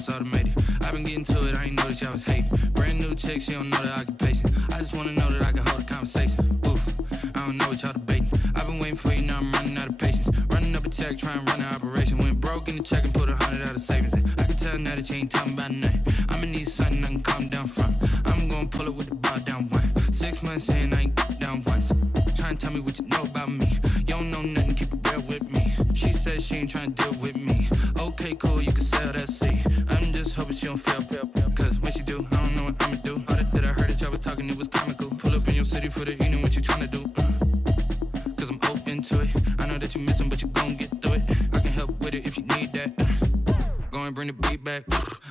it's automated. I've been getting to it, I ain't noticed y'all was hating. Brand new chick, she don't know the occupation. I just wanna know that I can hold a conversation. Oof, I don't know what y'all debating. I've been waiting for you, now I'm running out of patience. Running up a check, trying to run an operation. Went broke in the check and put 100 out of savings in. I can tell now that you ain't talking about nothing. I'ma need something I can calm down from. I'm gonna pull it with the bar down one. 6 months in, I ain't down once. Trying to tell me what you know about me. You don't know nothing, keep it real with me. She said she ain't trying to deal with me. Okay, cool, you can sell that seed. I'm just hoping she don't fail. Cause when she do, I don't know what I'ma do. All that I heard that y'all was talking, it was comical. Pull up in your city for the evening, what you trying to do? Cause I'm open to it. I know that you missing, but you gon' get through it. I can help with it if you need that. Go and bring the beat back.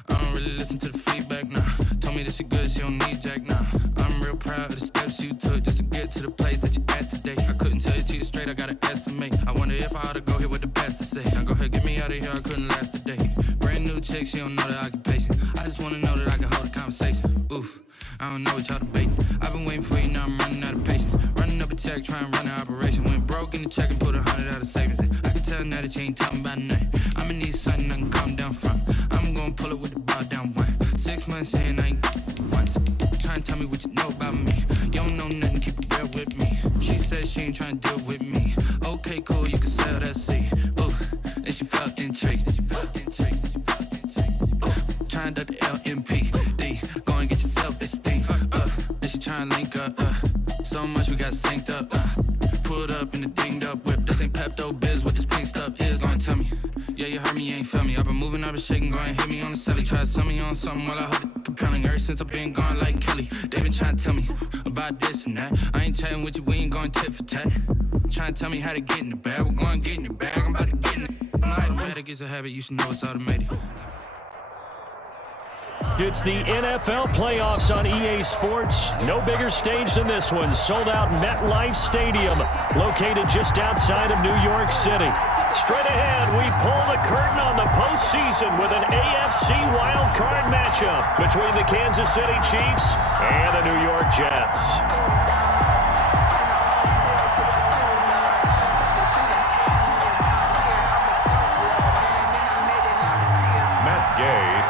I don't really listen to the feedback, nah. Told me that she good, she don't need jack, nah. I'm real proud of the steps you took just to get to the place that you at today. I couldn't tell you to you straight, I gotta estimate. I wonder if I ought to go here with the best to say. Now go ahead, get me out of here, I couldn't last a day. Brand new chick, she don't know the occupation. I just wanna know that I can hold a conversation. Oof, I don't know what y'all debating. I've been waiting for you, now I'm running out of patience. Running up a check, trying to run an operation. Went broke in the check and put 100 out of savings in. I can tell now that you ain't talking about nothing. I'ma need something I can calm down from. I'm gonna pull it with the bar down one. 6 months in, I ain't once. Trying to tell me what you know about me. You don't know nothing, keep it real with me. She said she ain't trying to deal with me. Okay, cool, you can sell that seed. Ooh, and she felt intrigued. Trying to duck the LMPD. Go and get your self-esteem. And she trying to link up. So much we got synced up. Pulled up in the dinged up whip. This ain't Pepto-Biz, what this pink stuff is. Go and tell me. Yeah, you heard me, you ain't felt me. I've been moving, I've been shaking, go and hit me on the celly. Try to sell me on something while I hold it compelling. Ever since I've been gone like Kelly, they been trying to tell me about this and that. I ain't chatting with you, we ain't going tit for tat. Trying to tell me how to get in the bag. We're going to get in the bag, I'm about to get in it. I'm like, better get a habit, you should know it's automated. It's the NFL playoffs on EA Sports. No bigger stage than this one. Sold out MetLife Stadium, located just outside of New York City. Straight ahead, we pull the curtain on the postseason with an AFC wildcard matchup between the Kansas City Chiefs and the New York Jets.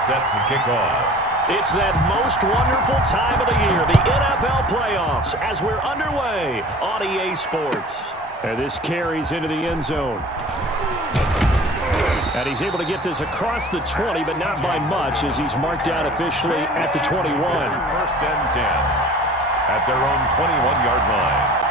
Set to kick off. It's that most wonderful time of the year, the NFL playoffs, as we're underway on EA Sports. And this carries into the end zone. And he's able to get this across the 20, but not by much, as he's marked down officially at the 21. First and 10 at their own 21-yard line.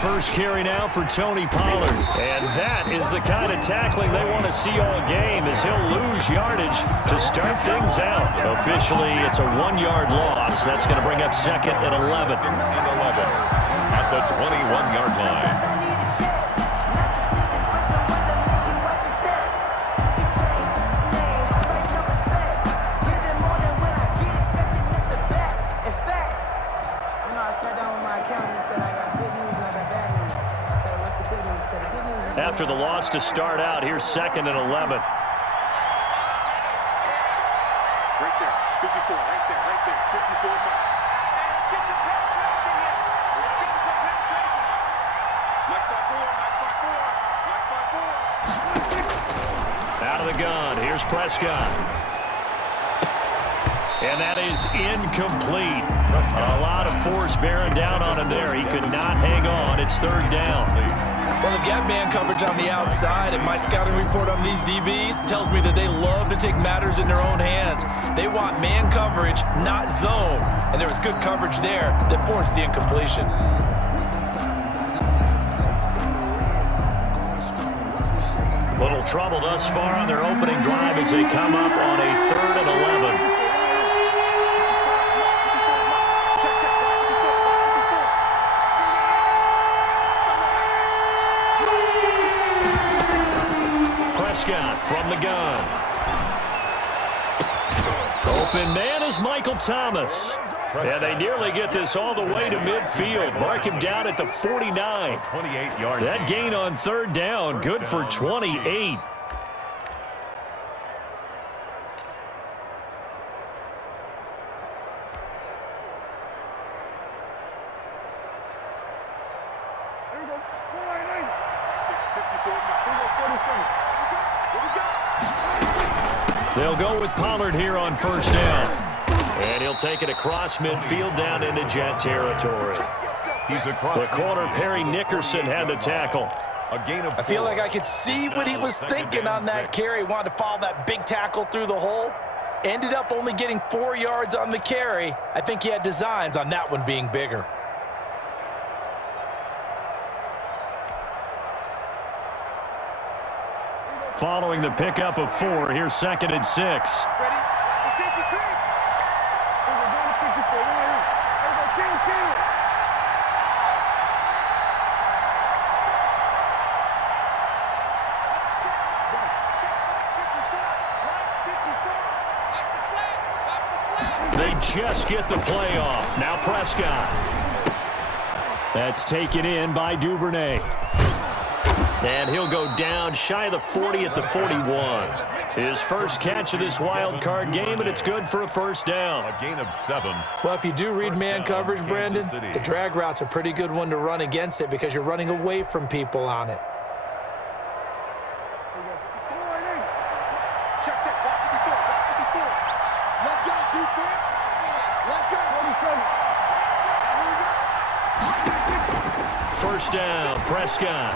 First carry now for Tony Pollard. And that is the kind of tackling they want to see all game, as he'll lose yardage to start things out. Officially, it's a 1-yard loss. That's going to bring up second and 11. At the 21-yard line. After the loss to start out, here's second and 11. Right there, 54, right there, 54 miles. Let's get some penetration here. Let's get some penetration. Nice by four. Out of the gun, here's Prescott. And that is incomplete. A lot of force bearing down on him there. He could not hang on. It's third down. Well, they've got man coverage on the outside, and my scouting report on these DBs tells me that they love to take matters in their own hands. They want man coverage, not zone. And there was good coverage there that forced the incompletion. Little trouble thus far on their opening drive as they come up on a 3rd and 11. Prescott from the gun. Open man is Michael Thomas. And they nearly get this all the way to midfield. Mark him down at the 49. 28-yard. That gain on third down, good for 28. They'll go with Pollard here on first down. And he'll take it across midfield down into Jet territory. He's across. The corner, Perry Nickerson, had the tackle. A gain of 4. I feel like I could see what he was thinking on that carry. Wanted to follow that big tackle through the hole. Ended up only getting 4 yards on the carry. I think he had designs on that one being bigger. Following the pickup of 4, here's 2nd and 6. They just get the play off. Now Prescott. That's taken in by Duvernay. And he'll go down shy of the 40 at the 41. His first catch of this wild card game, and it's good for a first down. A gain of 7. Well, if you do read man coverage, Brandon, the drag route's a pretty good one to run against it because you're running away from people on it. Check, check. Block 54. Block 54. Let's go, defense. Let's go. First down, Prescott.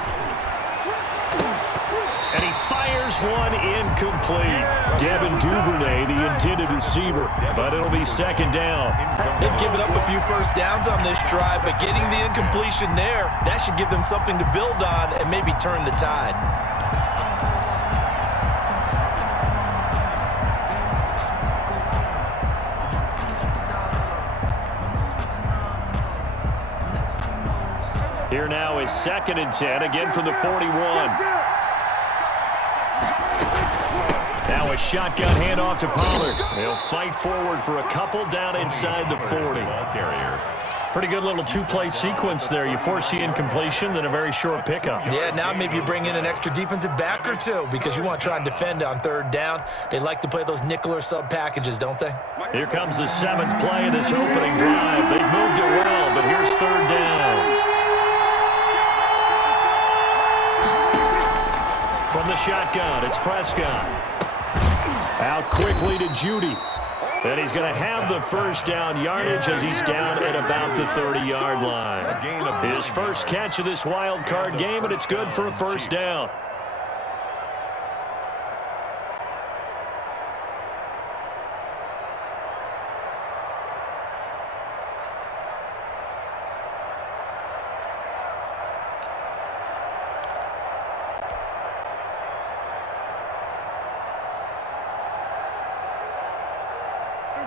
And he fires one incomplete. Devin Duvernay, the intended receiver, but it'll be 2nd down. They've given up a few first downs on this drive, but getting the incompletion there, that should give them something to build on and maybe turn the tide. Here now is 2nd and 10, again from the 41. Now a shotgun handoff to Pollard. He'll fight forward for a couple down inside the 40. Carrier. Pretty good little two-play sequence there. You force the incompletion, then a very short pickup. Yeah, now maybe you bring in an extra defensive back or two because you want to try and defend on third down. They like to play those nickel or sub packages, don't they? Here comes the 7th play of this opening drive. They've moved it well, but here's third down. From the shotgun, it's Prescott. Out quickly to Judy. And he's going to have the first down yardage as he's down at about the 30-yard line. His first catch of this wild card game, and it's good for a first down.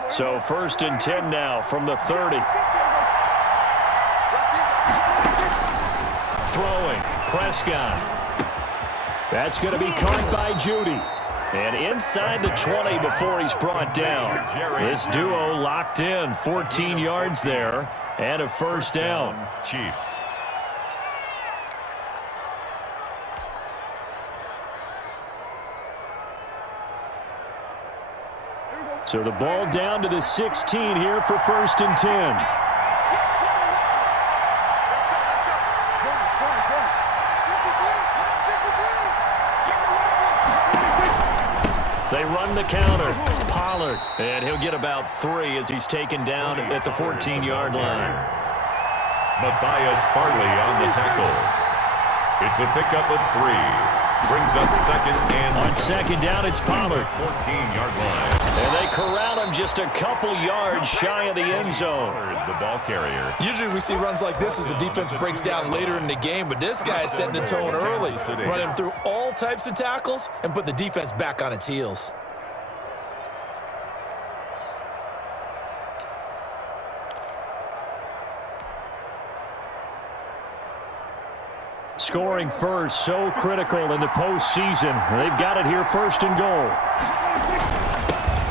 So 1st and 10 now from the 30. Throwing, Prescott. That's going to be caught by Judy. And inside the 20 before he's brought down. This duo locked in, 14 yards there, and a first down. Chiefs. So the ball down to the 16 here for 1st and 10. They run the counter. Pollard. And he'll get about 3 as he's taken down at the 14-yard line. Matthias Farley on the tackle. It's a pickup of 3. Brings up 2nd and on 2nd down, it's Pollard. 14-yard line. And they corral him just a couple yards shy of the end zone. The ball carrier. Usually we see runs like this as the defense breaks down later in the game, but this guy's setting the tone early, running through all types of tackles and put the defense back on its heels. Scoring first, so critical in the postseason. They've got it here, 1st and goal.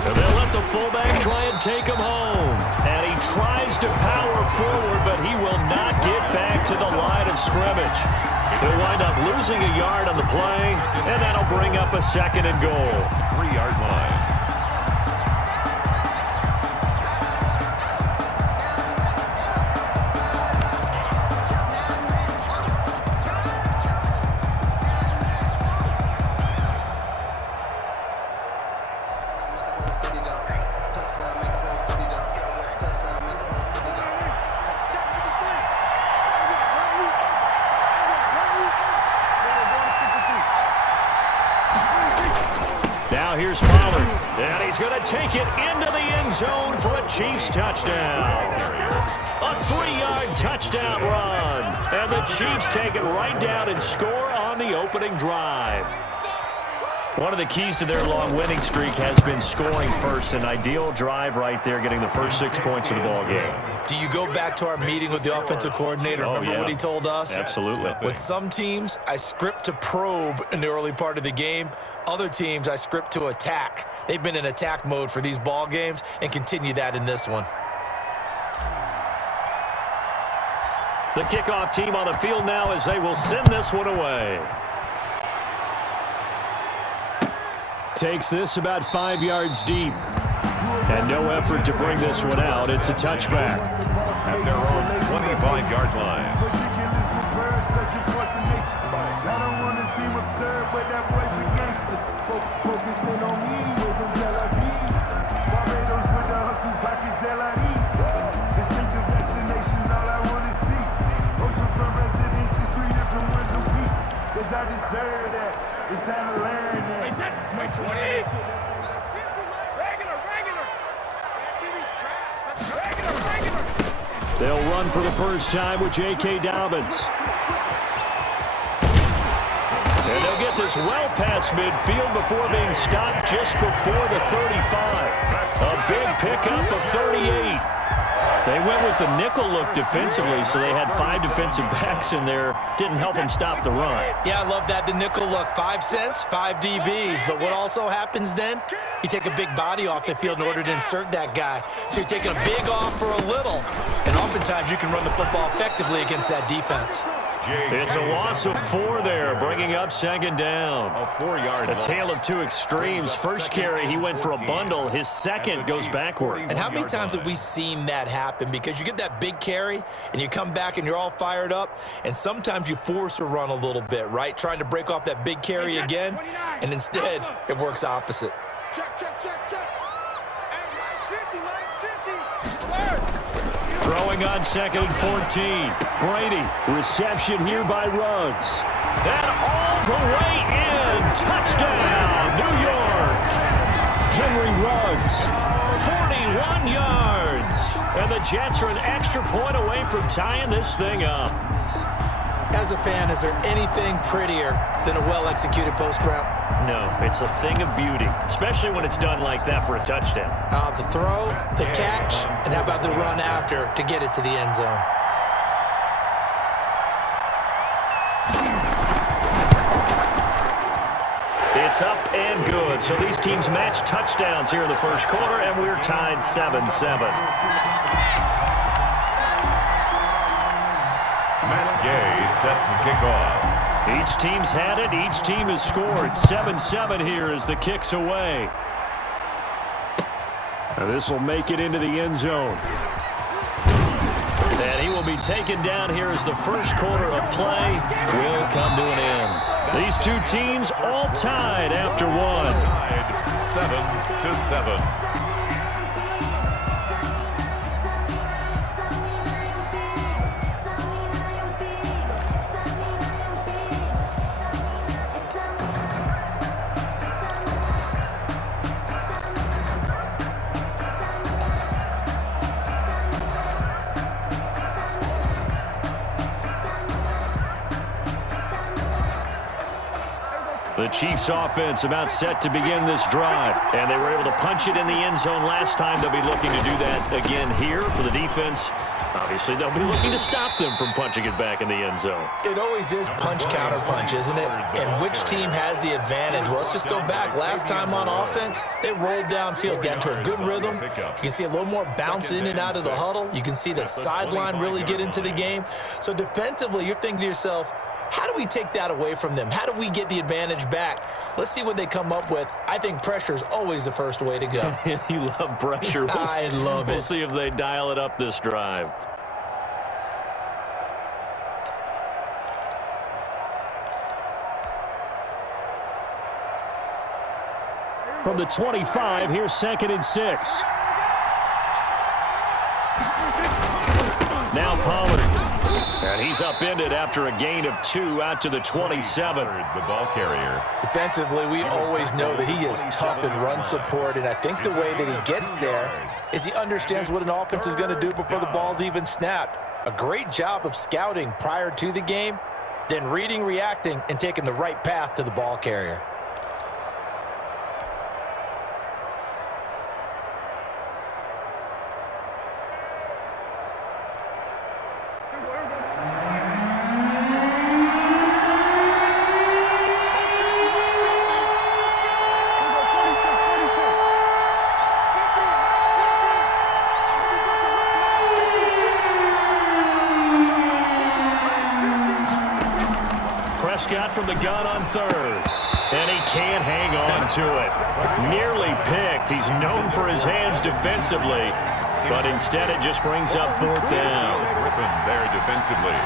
And they'll let the fullback try and take him home. And he tries to power forward, but he will not get back to the line of scrimmage. He'll wind up losing a yard on the play, and that'll bring up a second and goal. 3-yard line. Now here's Pollard, and he's going to take it into the end zone for a Chiefs touchdown. A 3-yard touchdown run, and the Chiefs take it right down and score on the opening drive. One of the keys to their long winning streak has been scoring first. An ideal drive right there, getting the first 6 points of the ball game. Do you go back to our meeting with the offensive coordinator? Remember what he told us? Absolutely. With some teams, I script to probe in the early part of the game. Other teams, I script to attack. They've been in attack mode for these ball games and continue that in this one. The kickoff team on the field now as they will send this one away. Takes this about 5 yards deep. And no effort to bring this one out. It's a touchback. At their own 25-yard line. Focusing on me, we're from Tel Aviv. Barbados with the hustle pockets, LIDs. Distinctive destinations, all I want to see. Oceanfront residences, 3 different ones a week. Cause I deserve that. It's time to learn that. Wait, 20. Regular. They'll run for the first time with J.K. Dobbins. And they'll get this well past midfield before being stopped just before the 35. A big pickup of 38. They went with the nickel look defensively, so they had 5 defensive backs in there. Didn't help them stop the run. Yeah, I love that, the nickel look. 5 cents, 5 DBs. But what also happens then? You take a big body off the field in order to insert that guy. So you're taking a big off for a little. And oftentimes you can run the football effectively against that defense. It's a loss of 4 there, bringing up second down. A 4-yard A tale of 2 extremes. First carry, he went for a bundle. His second goes backward. And how many times have we seen that happen? Because you get that big carry, and you come back and you're all fired up, and sometimes you force a run a little bit, right? Trying to break off that big carry again, and instead it works opposite. Check. Hey, minus 50. Throwing on second and 14. Brady, reception here by Ruggs. And all the way in. Touchdown, New York. Henry Ruggs, 41 yards. And the Jets are an extra point away from tying this thing up. As a fan, is there anything prettier than a well-executed post route? No, it's a thing of beauty, especially when it's done like that for a touchdown. The throw, the catch, and how about the run after to get it to the end zone? It's up and good. So these teams match touchdowns here in the first quarter, and we're tied 7-7. Matt Gay set to kick off. Each team's had it. Each team has scored. 7-7 here as the kick's away. This will make it into the end zone. And he will be taken down here as the first quarter of play will come to an end. These 2 teams all tied after 1. Tied 7-7. The Chiefs offense about set to begin this drive. And they were able to punch it in the end zone last time. They'll be looking to do that again here for the defense. Obviously, they'll be looking to stop them from punching it back in the end zone. It always is punch-counter-punch, isn't it? And which team has the advantage? Well, let's just go back. Last time on offense, they rolled downfield, got into a good rhythm. You can see a little more bounce in and out of the huddle. You can see the sideline really get into the game. So defensively, you're thinking to yourself, how do we take that away from them? How do we get the advantage back? Let's see what they come up with. I think pressure is always the first way to go. You love pressure. I love it. We'll see if they dial it up this drive. From the 25, here's 2nd and 6. Now Pollard. And he's upended after a gain of 2 out to the 27. The ball carrier. Defensively, we always know that he is tough in run support, and I think the way that he gets there is he understands what an offense is going to do before the ball's even snapped. A great job of scouting prior to the game, then reading, reacting, and taking the right path to the ball carrier. Prescott from the gun on 3rd. And he can't hang on to it. Nearly picked. He's known for his hands defensively, but instead it just brings up 4th down. Griffin there defensively.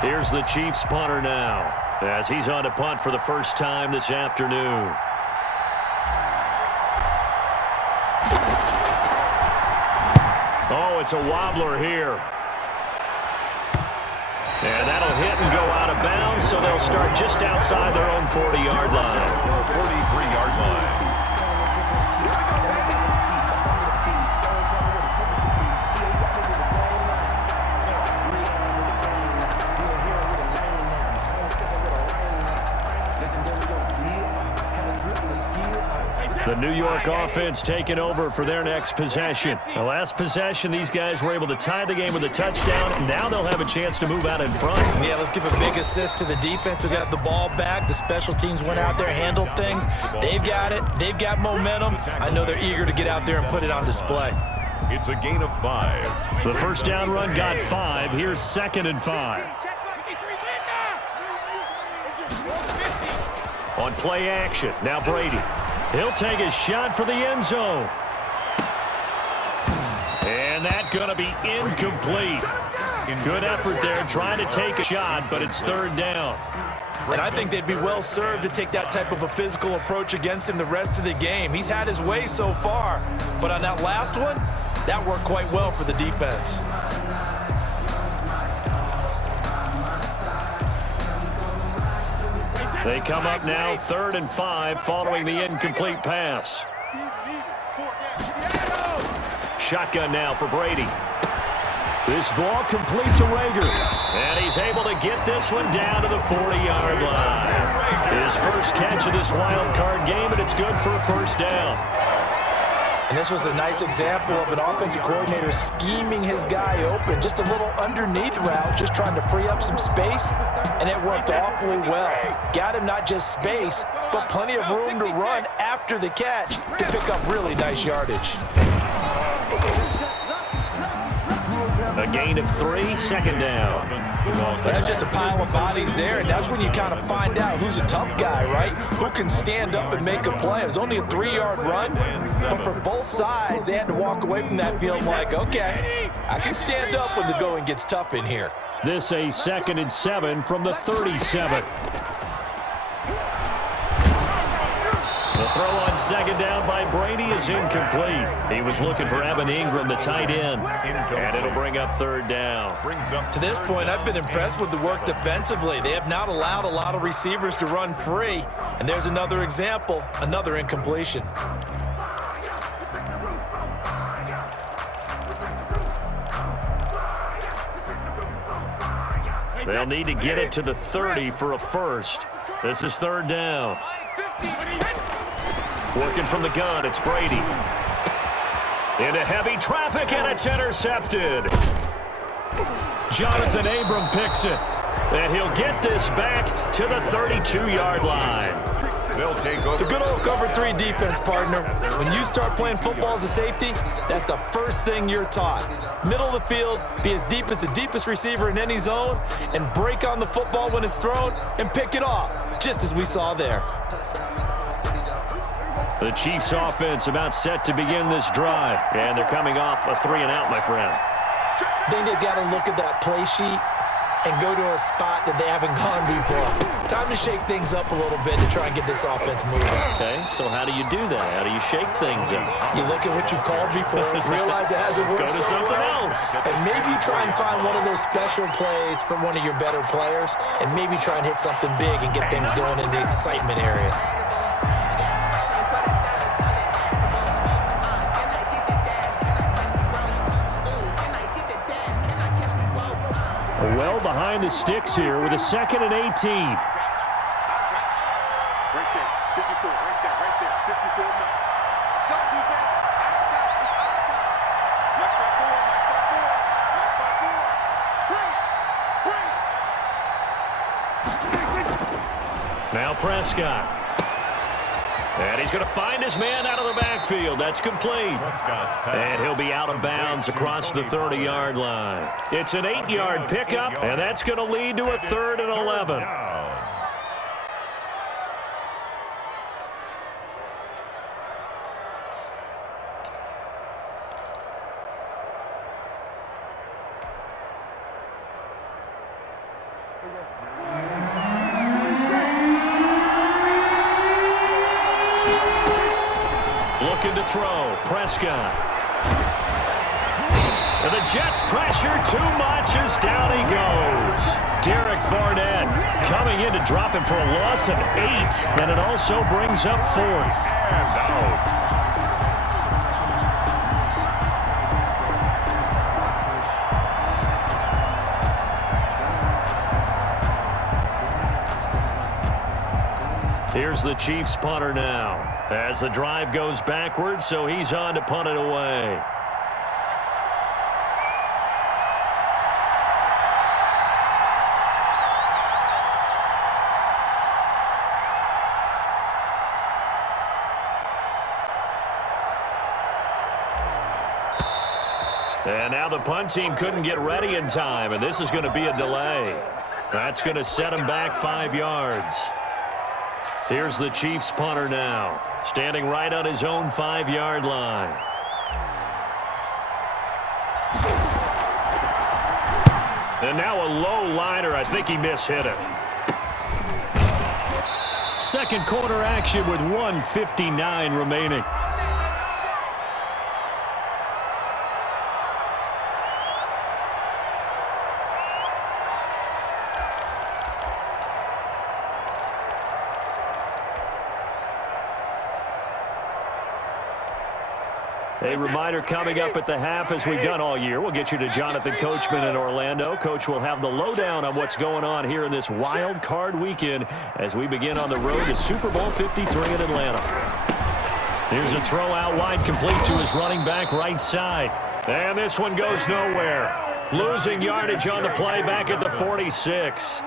Here's the Chiefs punter now, as he's on to punt for the first time this afternoon. Oh, it's a wobbler here. And that'll hit and go out of bounds, so they'll start just outside their own 40-yard line. 43-yard line. The New York offense taking over for their next possession. The last possession, these guys were able to tie the game with a touchdown. Now they'll have a chance to move out in front. Yeah, let's give a big assist to the defense who got the ball back. The special teams went out there, handled things. They've got it. They've got momentum. I know they're eager to get out there and put it on display. It's a gain of 5. The first down run got 5. Here's 2nd and 5. On play action, now Brady. He'll take a shot for the end zone. And that's going to be incomplete. Good effort there trying to take a shot, but it's 3rd down. And I think they'd be well served to take that type of a physical approach against him the rest of the game. He's had his way so far, but on that last one, that worked quite well for the defense. They come up now 3rd and 5 following the incomplete pass. Shotgun now for Brady. This ball complete to Rager. And he's able to get this one down to the 40-yard line. His first catch of this wild card game, and it's good for a first down. And this was a nice example of an offensive coordinator scheming his guy open. Just a little underneath route, just trying to free up some space, and it worked awfully well. Got him not just space, but plenty of room to run after the catch to pick up really nice yardage. A gain of 3, 2nd down. That's just a pile of bodies there, and that's when you kind of find out who's a tough guy, right? Who can stand up and make a play. It was only a 3-yard run, but for both sides, they had to walk away from that field like, okay, I can stand up when the going gets tough in here. This a 2nd and 7 from the 37. The throw on 2nd down by Brady is incomplete. He was looking for Evan Ingram, the tight end, and it'll bring up 3rd down. To this point, I've been impressed with the work defensively. They have not allowed a lot of receivers to run free, and there's another example, another incompletion. They'll need to get it to the 30 for a first. This is third down. Working from the gun, it's Brady. Into heavy traffic, and it's intercepted. Jonathan Abram picks it. And he'll get this back to the 32-yard line. They'll take over. The good old cover 3 defense, partner. When you start playing football as a safety, that's the first thing you're taught. Middle of the field, be as deep as the deepest receiver in any zone, and break on the football when it's thrown and pick it off, just as we saw there. The Chiefs offense about set to begin this drive. And they're coming off a 3-and-out, my friend. I think they've got to look at that play sheet and go to a spot that they haven't gone before. Time to shake things up a little bit to try and get this offense moving. Okay, so how do you do that? How do you shake things up? You look at what you called before, realize it hasn't worked Go to so something well, else. and maybe try and find one of those special plays from one of your better players, and maybe try and hit something big and get things going in the excitement area. Well behind the sticks here with a 2nd and 18. Right there, 54, right there, 54 now. Let's go, defense. Out of time. It's out of time. Match by 4, match by 4, match by 4. Bring. Now Prescott. And he's going to find his man out of the backfield. That's complete. And he'll be out of bounds across the 30-yard line. It's an 8-yard pickup, and that's going to lead to a 3rd and 11. Looking to throw. Prescott. And the Jets pressure too much as down he goes. Derek Barnett coming in to drop him for a loss of 8. And it also brings up 4th. And out. Here's the Chiefs punter now. As the drive goes backwards, so he's on to punt it away. And now the punt team couldn't get ready in time, and this is going to be a delay. That's going to set him back 5 yards. Here's the Chiefs punter now, standing right on his own 5-yard line. And now a low liner. I think he mishit it. Second quarter action with 1:59 remaining. A reminder coming up at the half, as we've done all year. We'll get you to Jonathan Coachman in Orlando. Coach will have the lowdown on what's going on here in this wild card weekend as we begin on the road to Super Bowl 53 in Atlanta. Here's a throw out wide, complete to his running back right side. And this one goes nowhere. Losing yardage on the play back at the 46.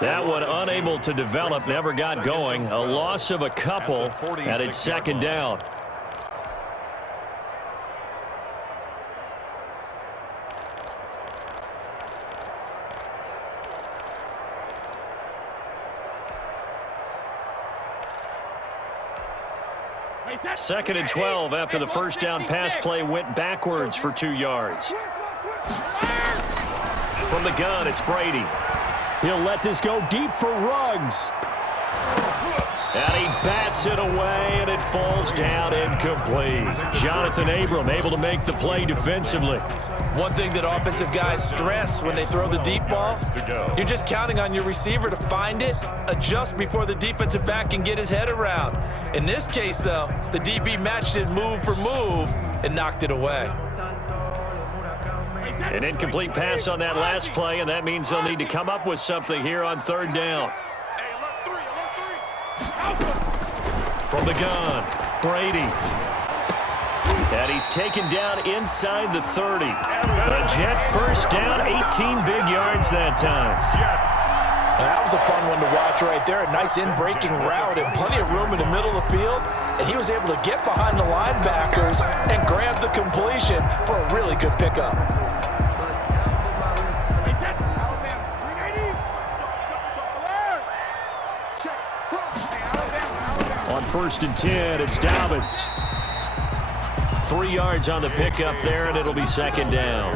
That one unable to develop, never got going. A loss of a couple, and it's second down. Second and 12 after the first down pass play went backwards for 2 yards. From the gun, it's Brady. He'll let this go deep for Ruggs. And he bats it away, and it falls down incomplete. Jonathan Abram able to make the play defensively. One thing that offensive guys stress when they throw the deep ball, you're just counting on your receiver to find it, adjust before the defensive back can get his head around. In this case, though, the DB matched it move for move and knocked it away. An incomplete pass on that last play, and that means they'll need to come up with something here on third down. From the gun, Brady. And he's taken down inside the 30. A Jet first down, 18 big yards that time. That was a fun one to watch right there. A nice in-breaking route and plenty of room in the middle of the field. And he was able to get behind the linebackers and grab the completion for a really good pickup. On 1st and 10, it's Dobbins. 3 yards on the pickup there, and it'll be second down.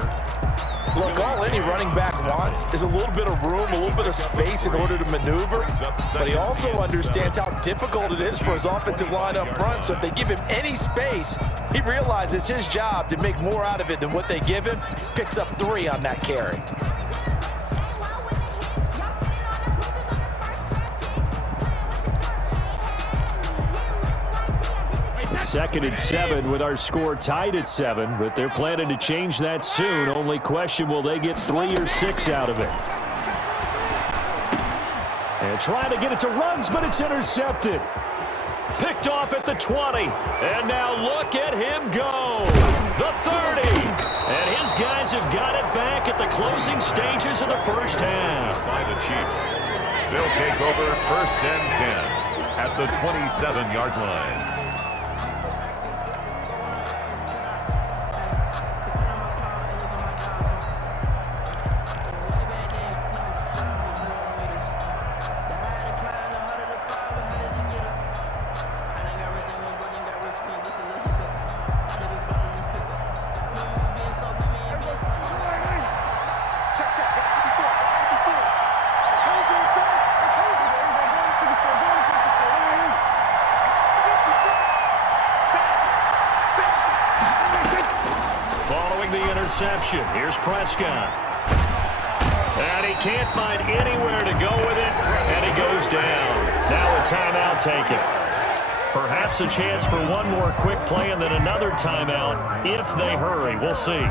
Look, all any running back wants is a little bit of room, a little bit of space in order to maneuver. But he also understands how difficult it is for his offensive line up front. So if they give him any space, he realizes his job to make more out of it than what they give him. Picks up 3 on that carry. Second and 7 with our score tied at 7, but they're planning to change that soon. Only question, will they get 3 or 6 out of it? And trying to get it to Ruggs, but it's intercepted. Picked off at the 20. And now look at him go. The 30. And his guys have got it back at the closing stages of the first half. By the Chiefs. They'll take over 1st and 10 at the 27-yard line. Here's Prescott. And he can't find anywhere to go with it, and he goes down. Now a timeout taken. Perhaps a chance for one more quick play and then another timeout if they hurry. We'll see.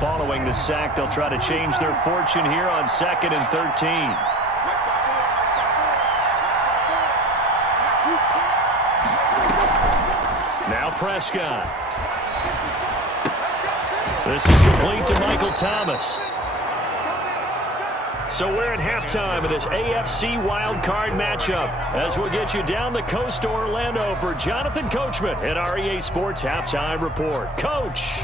Following the sack, they'll try to change their fortune here on 2nd and 13. Now Prescott. This is complete to Michael Thomas. So we're at halftime of this AFC wildcard matchup as we'll get you down the coast to Orlando for Jonathan Coachman at our EA Sports Halftime Report. Coach.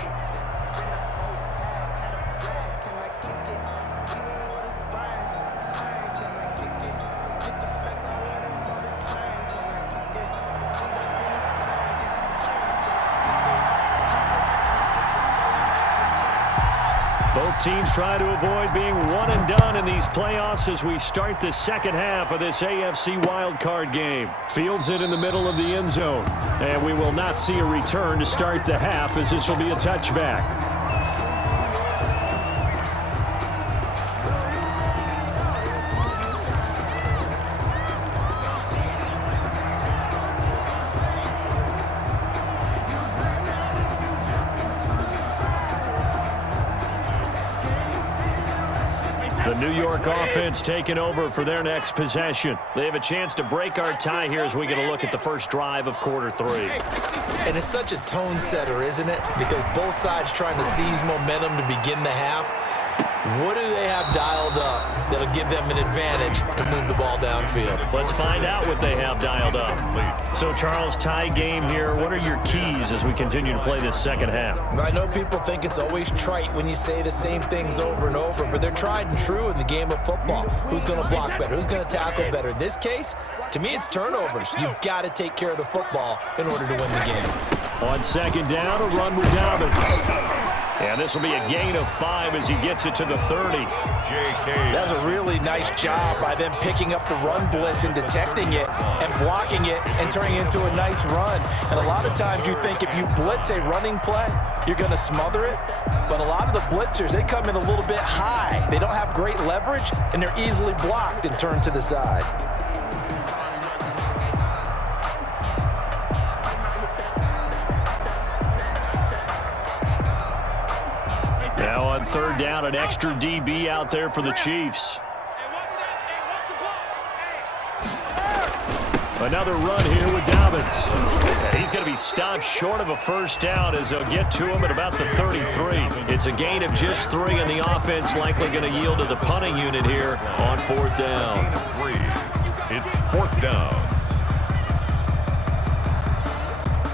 Both teams try to avoid being one and done in these playoffs as we start the second half of this AFC wildcard game. Fields it in the middle of the end zone. And we will not see a return to start the half as this will be a touchback. The New York offense taking over for their next possession. They have a chance to break our tie here as we get a look at the first drive of quarter 3. And it's such a tone setter, isn't it? Because both sides trying to seize momentum to begin the half. What do they have dialed up that'll give them an advantage to move the ball downfield? Let's find out what they have dialed up. So, Charles, tie game here. What are your keys as we continue to play this second half? I know people think it's always trite when you say the same things over and over, but they're tried and true in the game of football. Who's going to block better? Who's going to tackle better? In this case, to me, it's turnovers. You've got to take care of the football in order to win the game. On second down, a run with Dobbins. And this will be a gain of 5 as he gets it to the 30. That's a really nice job by them picking up the run blitz and detecting it and blocking it and turning it into a nice run. And a lot of times you think if you blitz a running play, you're going to smother it. But a lot of the blitzers, they come in a little bit high. They don't have great leverage, and they're easily blocked and turned to the side. Now on third down, an extra DB out there for the Chiefs. Another run here with Dobbins. He's going to be stopped short of a first down as they'll get to him at about the 33. It's a gain of just 3, and the offense likely going to yield to the punting unit here on fourth down. It's fourth down.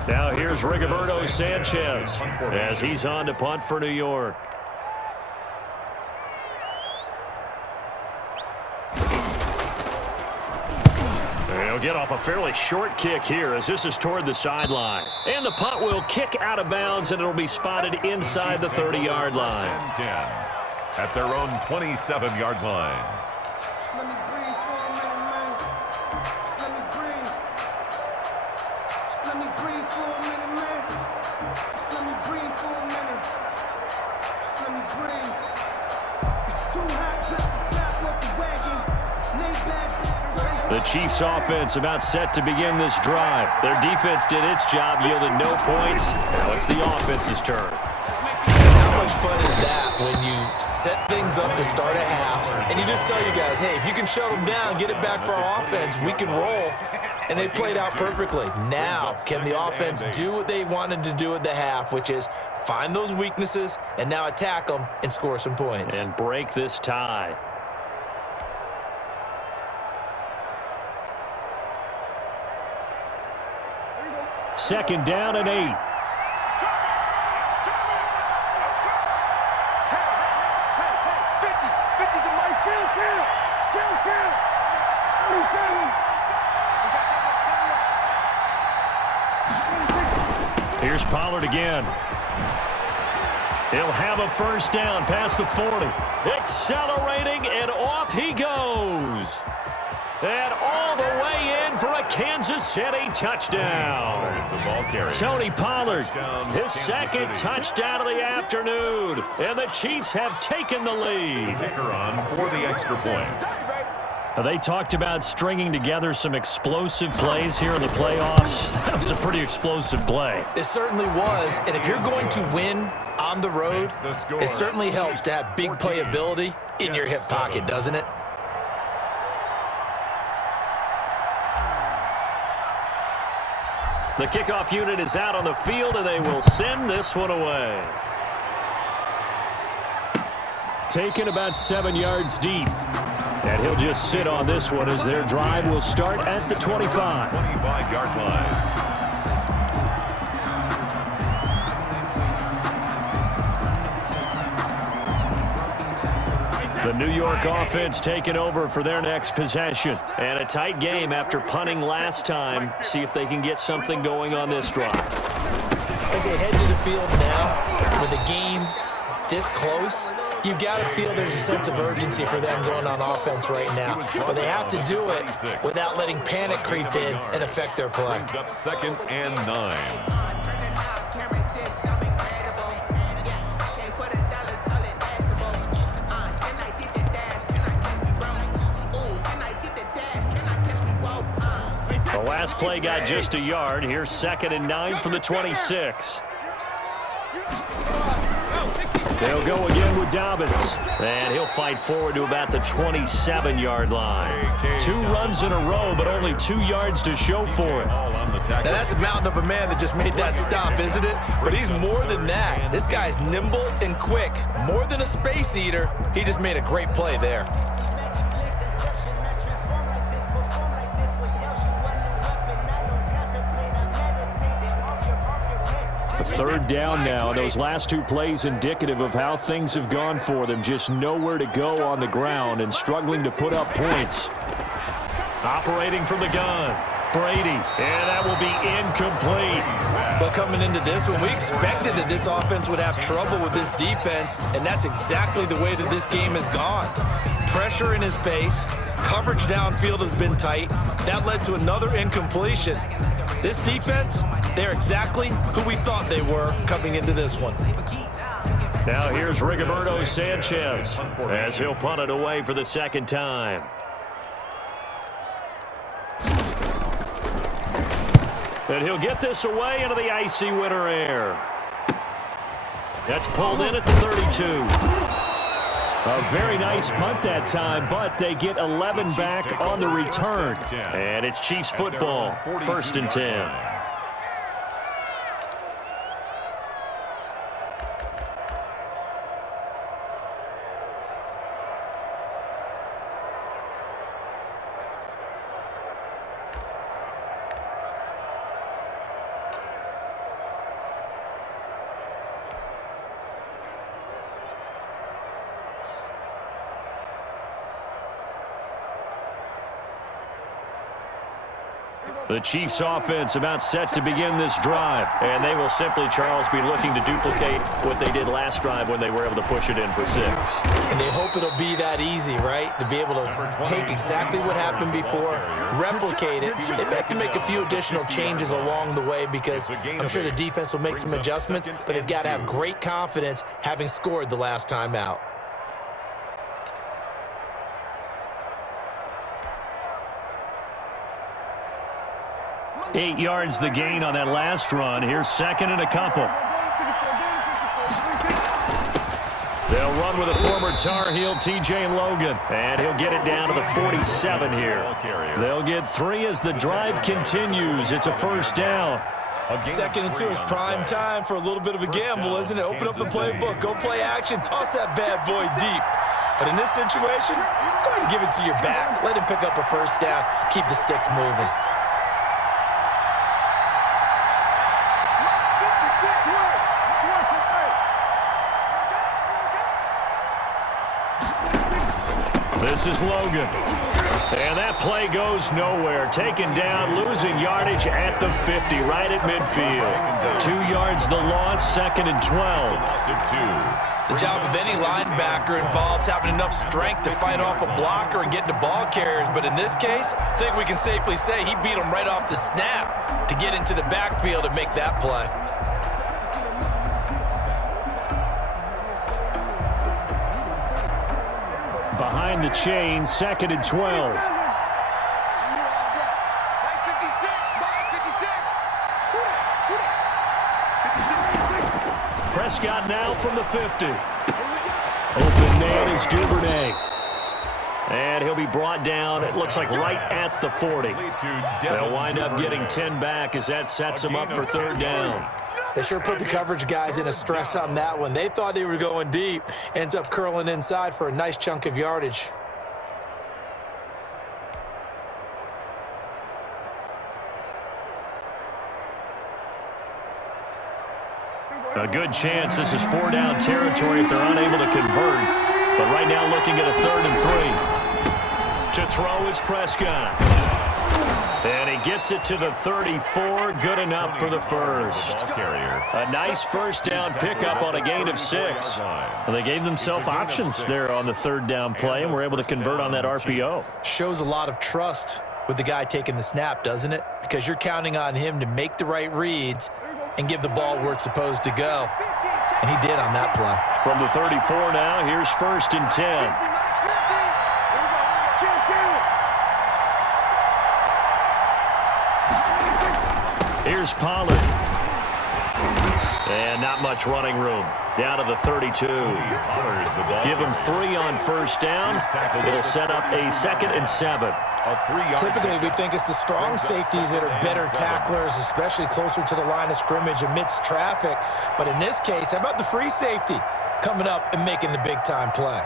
Now here's Rigoberto Sanchez as he's on to punt for New York. He'll get off a fairly short kick here as this is toward the sideline. And the punt will kick out of bounds, and it'll be spotted inside the 30-yard line. 10 at their own 27-yard line. Let me breathe for a minute, man. Just let me breathe. Just let me breathe for a minute, man. Just let me breathe for a minute. Just let me breathe. It's too hot, drop the top off the wagon. Lay back. The Chiefs offense about set to begin this drive. Their defense did its job, yielded no points. Now it's the offense's turn. How much fun is that when you set things up to start a half and you just tell you guys, hey, if you can shut them down, get it back for our offense, we can roll. And they played out perfectly. Now, can the offense do what they wanted to do at the half, which is find those weaknesses and now attack them and score some points. And break this tie. Second down and 8. Hey, 50 to my kill. 37. Here's Pollard again. He'll have a first down past the 40. Accelerating, and off he goes. And all the way in for a Kansas City touchdown. The ball carrier. Tony Pollard, his second touchdown of the afternoon. And the Chiefs have taken the lead. Kicker on for the extra point. They talked about stringing together some explosive plays here in the playoffs. That was a pretty explosive play. It certainly was, and if you're going to win on the road, it certainly helps to have big playability in your hip pocket, doesn't it? The kickoff unit is out on the field, and they will send this one away. Taken about 7 yards deep. And he'll just sit on this one as their drive will start at the 25. 25-yard line. The New York offense taking over for their next possession. And a tight game after punting last time. See if they can get something going on this drive. As they head to the field now, with the game this close, you've got to feel there's a sense of urgency for them going on offense right now. But they have to do it without letting panic creep in and affect their play. Brings up 2nd and 9. The last play got just a yard. Here's 2nd and 9 from the 26. They'll go again with Dobbins. And he'll fight forward to about the 27-yard line. 2 runs in a row, but only 2 yards to show for it. Now that's a mountain of a man that just made that stop, isn't it? But he's more than that. This guy's nimble and quick. More than a space eater. He just made a great play there. Third down now, and those last 2 plays indicative of how things have gone for them. Just nowhere to go on the ground and struggling to put up points. Operating from the gun. Brady, and that will be incomplete. But coming into this one, we expected that this offense would have trouble with this defense, and that's exactly the way that this game has gone. Pressure in his face, coverage downfield has been tight. That led to another incompletion. This defense, they're exactly who we thought they were coming into this one. Now here's Rigoberto Sanchez as he'll punt it away for the second time. And he'll get this away into the icy winter air. That's pulled in at the 32. A very nice punt that time, but they get 11 back on the return. And it's Chiefs football, 1st and 10. The Chiefs offense about set to begin this drive, and they will simply, Charles, be looking to duplicate what they did last drive when they were able to push it in for 6. And they hope it'll be that easy, right? To be able to take exactly what happened before, replicate it. They have to make a few additional changes along the way because I'm sure the defense will make some adjustments, but they've got to have great confidence having scored the last time out. Eight yards the gain on that last run. Here's 2nd and a couple. They'll run with a former Tar Heel, T.J. Logan, and he'll get it down to the 47 here. They'll get 3 as the drive continues. It's a 1st down. 2nd and 2 is prime time for a little bit of a gamble, isn't it? Open up the playbook, go play action, toss that bad boy deep. But in this situation, go ahead and give it to your back. Let him pick up a 1st down, keep the sticks moving. This is Logan. And that play goes nowhere. Taken down, losing yardage at the 50, right at midfield. 2 yards the loss, 2nd and 12. The job of any linebacker involves having enough strength to fight off a blocker and get to ball carriers. But in this case, I think we can safely say he beat him right off the snap to get into the backfield and make that play. Behind the chain, 2nd and 12. Prescott now from the 50. Open man is Duvernay. And he'll be brought down, it looks like right at the 40. They'll wind up getting 10 back as that sets them up for 3rd down. They sure put the coverage guys in a stress on that one. They thought they were going deep. Ends up curling inside for a nice chunk of yardage. A good chance this is 4-down territory if they're unable to convert. But right now looking at a 3rd and 3. To throw is Prescott. And he gets it to the 34. Good enough for the 1st. A nice 1st down pickup on a gain of 6. And they gave themselves options there on the 3rd down play and were able to convert on that RPO. Shows a lot of trust with the guy taking the snap, doesn't it? Because you're counting on him to make the right reads and give the ball where it's supposed to go. And he did on that play. From the 34 now, here's 1st and 10. Here's Pollard. And not much running room. Down to the 32. Give him 3 on 1st down. It'll set up a 2nd and 7. Typically, we think it's the strong safeties that are better tacklers, especially closer to the line of scrimmage amidst traffic. But in this case, how about the free safety coming up and making the big-time play?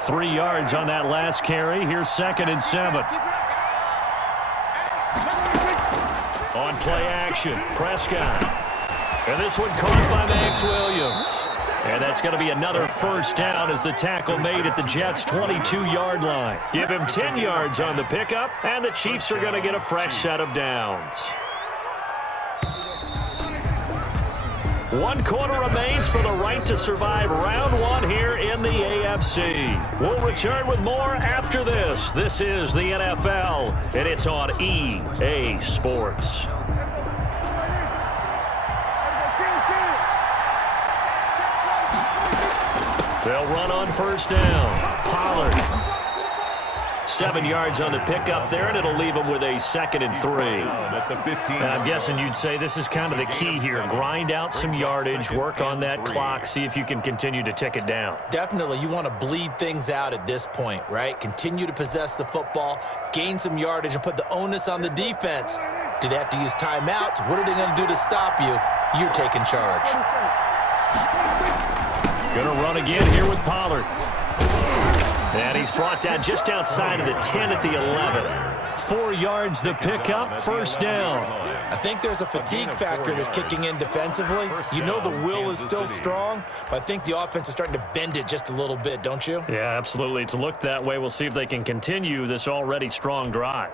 Three yards on that last carry. Here's 2nd and 7. On play action, Prescott. And this one caught by Max Williams. And that's going to be another first down as the tackle made at the Jets' 22-yard line. Give him 10 yards on the pickup, and the Chiefs are going to get a fresh set of downs. 1 quarter remains for the right to survive round 1 here in the AFC. We'll return with more after this. This is the NFL, and it's on EA Sports. They'll run on first down. Pollard. 7 yards on the pickup there, and it'll leave them with a 2nd and 3. And I'm guessing you'd say this is kind of the key here. Grind out some yardage, work on that clock, see if you can continue to tick it down. Definitely. You want to bleed things out at this point, right? Continue to possess the football, gain some yardage, and put the onus on the defense. Do they have to use timeouts? What are they going to do to stop you? You're taking charge. Going to run again here with Pollard. And he's brought down just outside of the 10 at the 11. 4 yards the pickup, first down. I think there's a fatigue factor that's kicking in defensively. You know the will is still strong, but I think the offense is starting to bend it just a little bit, don't you? Yeah, absolutely. It's looked that way. We'll see if they can continue this already strong drive.